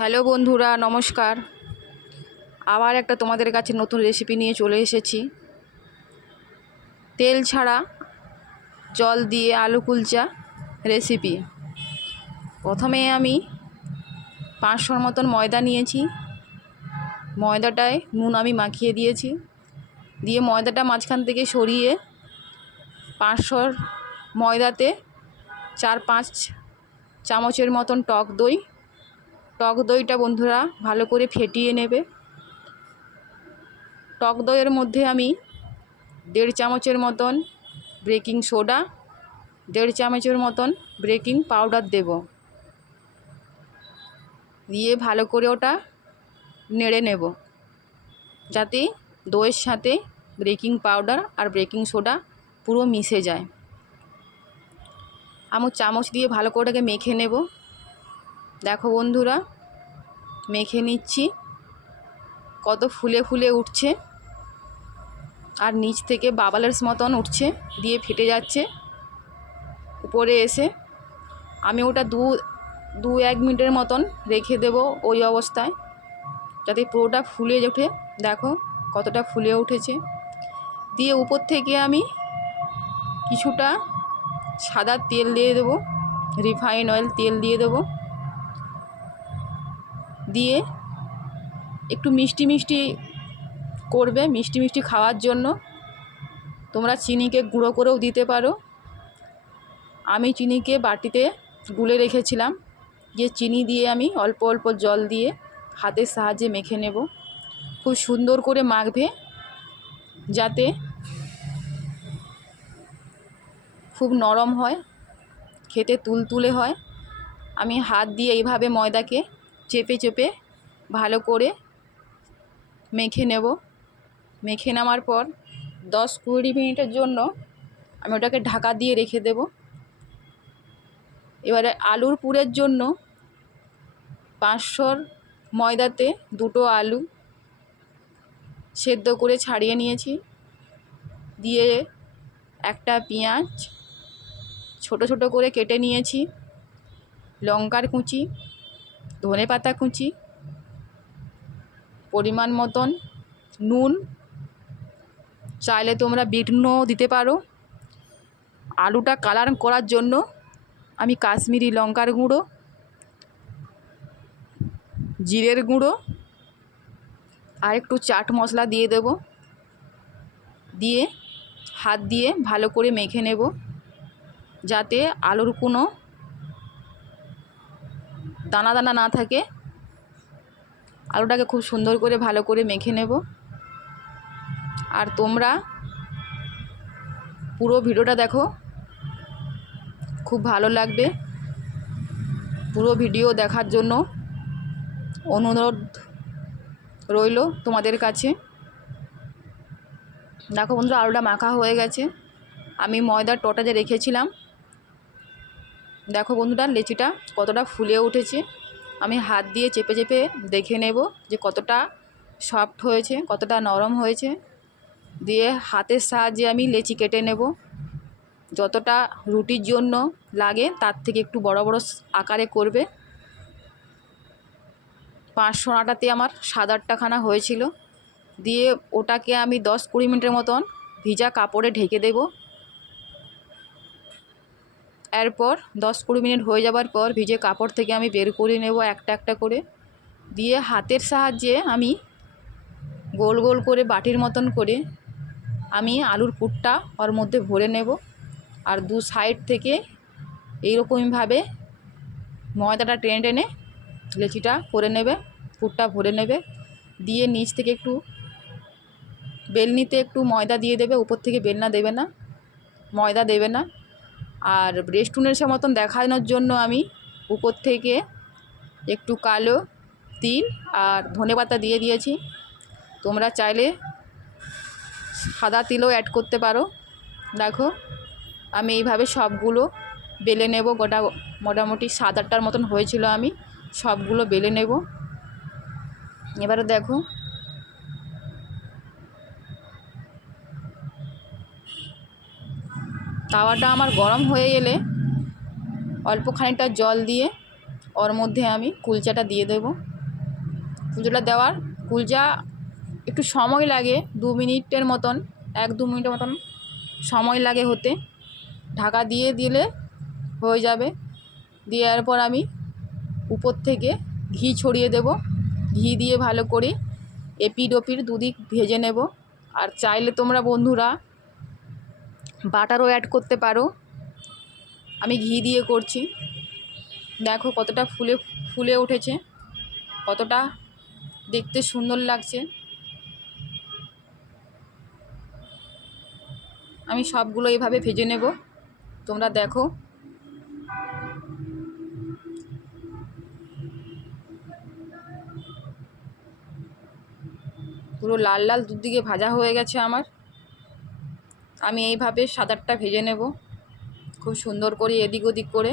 Hello বন্ধুরা, নমস্কার। আবার একটা তোমাদের কাছে নতুন রেসিপি নিয়ে চলে এসেছি। তেল ছাড়া জল দিয়ে আলু কুলচা রেসিপি। প্রথমে আমি 500 মতন ময়দা নিয়েছি। ময়দাটায় নুন আমি মাখিয়ে দিয়েছি। দিয়ে ময়দাটা মাঝখান থেকে সরিয়ে 500 ময়দাতে 4-5 চামচের মতন টক দইটা বন্ধুরা ভালো করে ফেটিয়ে নেবে। টক দইয়ের মধ্যে আমি 1.5 চামচের মতন বেকিং সোডা, 1.5 চামচের মতন বেকিং পাউডার দেব। দিয়ে ভালো করে ওটা নেড়ে নেব, যাতে দইয়ের সাথে বেকিং পাউডার আর বেকিং সোডা পুরো মিশে যায়। আমি চামচ দিয়ে ভালো করে ওটাকে মেখে নেব। দেখো বন্ধুরা, মেখে নিচ্ছি। কত ফুলে ফুলে উঠছে আর নিচ থেকে বাবলস মতন উঠছে, দিয়ে ফেটে যাচ্ছে উপরে এসে। আমি ওটা 2-1 মিনিটের মতন রেখে দেব ওই অবস্থায়, যাতে পুরোটা ফুলে ওঠে। দেখো কতটা ফুলে উঠেছে। দিয়ে উপর থেকে আমি কিছুটা সাদা তেল দিয়ে দেবো, রিফাইন অয়েল তেল দিয়ে দেবো। দিয়ে একটু মিষ্টি মিষ্টি করবে, মিষ্টি মিষ্টি খাওয়ার জন্য তোমরা চিনিকে গুঁড়ো করেও দিতে পারো। আমি চিনিকে বাটিতে গুলে রেখেছিলাম। দিয়ে চিনি দিয়ে আমি অল্প অল্প জল দিয়ে হাতের সাহায্যে মেখে নেব। খুব সুন্দর করে মাখবে, যাতে খুব নরম হয়, খেতে তুলতুলে হয়। আমি হাত দিয়ে এইভাবে ময়দাকে চেপে চেপে ভালো করে মেখে নেব। মেখে নেওয়ার পর 10-20 মিনিটের জন্য আমি ওটাকে ঢাকা দিয়ে রেখে দেব। এবারে আলুর পুরের জন্য 500 ময়দাতে 2টো আলু সেদ্ধ করে ছাড়িয়ে নিয়েছি। দিয়ে একটা পেঁয়াজ ছোট ছোট করে কেটে নিয়েছি, লঙ্কার কুচি, ধনেপাতা কুচি, পরিমাণ মতন নুন, চাইলে তোমরা বিট নুনও দিতে পারো। আলুটা কালার করার জন্য আমি কাশ্মীরি লঙ্কার গুঁড়ো, জিরের গুঁড়ো আর একটু চাট মশলা দিয়ে দেব। দিয়ে হাত দিয়ে ভালো করে মেখে নেব, যাতে আলুর কোনো দানা দানা না থাকে। আলুটাকে খুব সুন্দর করে ভালো করে মেখে নেব। আর তোমরা পুরো ভিডিওটা দেখো, খুব ভালো লাগবে। পুরো ভিডিও দেখার জন্য অনুরোধ রইল তোমাদের কাছে। দেখো বন্ধুরা, আলুটা মাখা হয়ে গেছে। আমি ময়দার টোটা যে রেখেছিলাম, দেখো বন্ধুরা লেচিটা কতটা ফুলে উঠেছে। আমি হাত দিয়ে চেপে চেপে দেখে নেব যে কতটা সফট হয়েছে, কতটা নরম হয়েছে। দিয়ে হাতের সাহায্যে আমি লেচি কেটে নেব। যতটা রুটির জন্য লাগে তার থেকে একটু বড় বড় আকারে করবে। 500 আটাতে আমার 7-8খানা হয়েছিল। দিয়ে ওটাকে আমি 10-20 মিনিটের মতন ভিজা কাপড়ে ঢেকে দেব। এরপর 10-20 মিনিট হয়ে যাবার পর ভিজে কাপড় থেকে আমি বের করে নেব একটা একটা করে। দিয়ে হাতের সাহায্যে আমি গোল গোল করে বাটির মতন করে আমি আলুর পুরটা ওর মধ্যে ভরে নেব। আর দু সাইড থেকে এইরকমভাবে ময়দাটা টেনে টেনে লেচিটা করে নেবে, পুরটা ভরে নেবে। দিয়ে নিচ থেকে একটু বেলনিতে একটু ময়দা দিয়ে দেবে, উপর থেকে বেলনা দেবে না, ময়দা দেবে না। আর রেস্টুরেন্টের মতন দেখানোর জন্য আমি উপর থেকে একটু কালো তিল আর ধনেপাতা দিয়ে দিয়েছি। তোমরা চাইলে সাদা তিলও অ্যাড করতে পারো। দেখো আমি এইভাবে সবগুলো বেলে নেব। মোটামুটি 7-8টার মতন হয়েছিল, আমি সবগুলো বেলে নেব। এবারে দেখো তাওয়াটা আমার গরম হয়ে এলে অল্প খানিকটা জল দিয়ে ওর মধ্যে আমি কুলচাটা দিয়ে দেব। কুলচাটা দেওয়ার কুলচা একটু সময় লাগে 2 মিনিটের মতন, 1-2 মিনিটের মতন সময় লাগে হতে। ঢাকা দিয়ে দিলে হয়ে যাবে। দেওয়ার পর আমি উপর থেকে ঘি ছড়িয়ে দেব। ঘি দিয়ে ভালো করে এপিঠ ওপিঠ দুদিক ভেজে নেব। আর চাইলে তোমরা বন্ধুরা বাটারও অ্যাড করতে পারো, আমি ঘি দিয়ে করছি। দেখো কতটা ফুলে ফুলে উঠেছে, কতটা দেখতে সুন্দর লাগছে। আমি সবগুলো এইভাবে ভেজে নেব, তোমরা দেখো। পুরো লাল লাল দুদিকে ভাজা হয়ে গেছে আমার। আমি এইভাবে 7-8টা ভেজে নেব খুব সুন্দর করে এদিক ওদিক করে।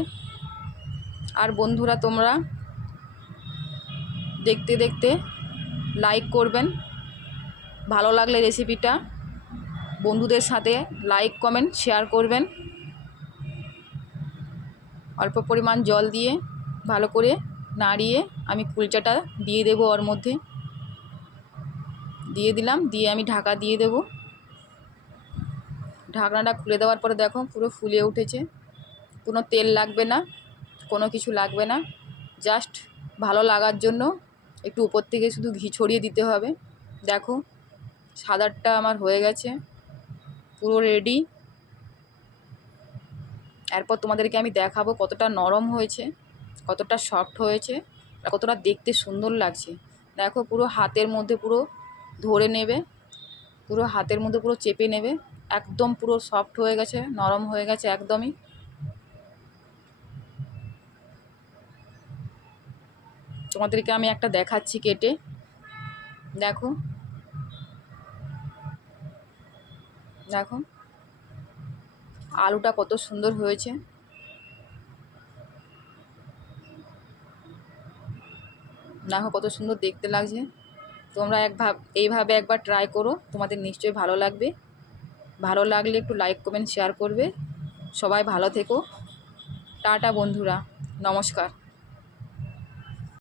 আর বন্ধুরা তোমরা দেখতে দেখতে লাইক করবেন, ভালো লাগলে রেসিপিটা বন্ধুদের সাথে লাইক কমেন্ট শেয়ার করবেন। অল্প পরিমাণ জল দিয়ে ভালো করে নাড়িয়ে আমি কুলচাটা দিয়ে দেব, ওর মধ্যে দিয়ে দিলাম। দিয়ে আমি ঢাকা দিয়ে দেব। ঢাকনাটা খুলে দেওয়ার পরে দেখো পুরো ফুলে উঠেছে। কোনো তেল লাগবে না, কোনো কিছু লাগবে না, জাস্ট ভালো লাগার জন্য একটু উপর থেকে শুধু ঘি ছড়িয়ে দিতে হবে। দেখো 7-8টা আমার হয়ে গেছে, পুরো রেডি। এরপর তোমাদেরকে আমি দেখাবো কতটা নরম হয়েছে, কতটা সফট হয়েছে, আর কতটা দেখতে সুন্দর লাগছে। দেখো পুরো হাতের মধ্যে পুরো ধরে নেবে, পুরো হাতের মধ্যে পুরো চেপে নেবে, একদম পুরো সফট হয়ে গেছে, নরম হয়ে গেছে একদমই। তোমাদেরকে আমি একটা দেখাচ্ছি কেটে, দেখো দেখো আলুটা কত সুন্দর হয়েছে। দেখো কত সুন্দর দেখতে লাগছে। তোমরা এইভাবে একবার ট্রাই করো, তোমাদের নিশ্চয়ই ভালো লাগবে। ভালো লাগলে একটু লাইক কমেন্ট শেয়ার করবে। সবাই ভালো থেকো। টাটা বন্ধুরা, নমস্কার।